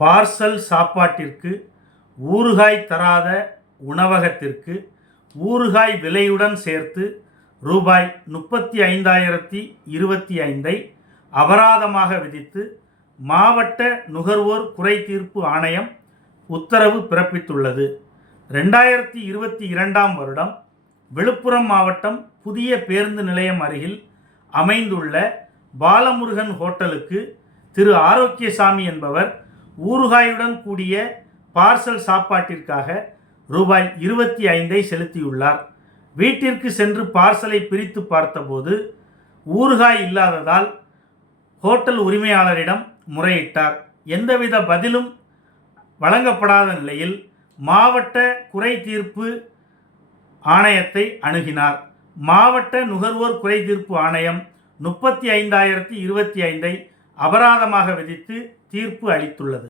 Parcel சாப்பாட்டிற்கு ஊறுகாய் தராத உணவகத்திற்கு ஊறுகாய் விலையுடன் சேர்த்து ரூபாய் 35,025 அபராதமாக விதித்து மாவட்ட நுகர்வோர் குறைதீர்ப்பு ஆணையம் உத்தரவு பிறப்பித்துள்ளது. 2022ஆம் வருடம் விழுப்புரம் மாவட்டம் புதிய பேருந்து நிலையம் அருகில் அமைந்துள்ள பாலமுருகன் ஹோட்டலுக்கு திரு ஆரோக்கியசாமி என்பவர் ஊறுகாயுடன் கூடிய பார்சல் சாப்பாட்டிற்காக ரூபாய் 25 செலுத்தியுள்ளார். வீட்டிற்கு சென்று பார்சலை பிரித்து பார்த்தபோது ஊறுகாய் இல்லாததால் ஹோட்டல் உரிமையாளரிடம் முறையிட்டார். எந்தவித பதிலும் வழங்கப்படாத நிலையில் மாவட்ட குறைதீர்ப்பு ஆணையத்தை அணுகினார். மாவட்ட நுகர்வோர் குறைதீர்ப்பு ஆணையம் 35,025 அபராதமாக விதித்து தீர்ப்பு அளித்துள்ளது.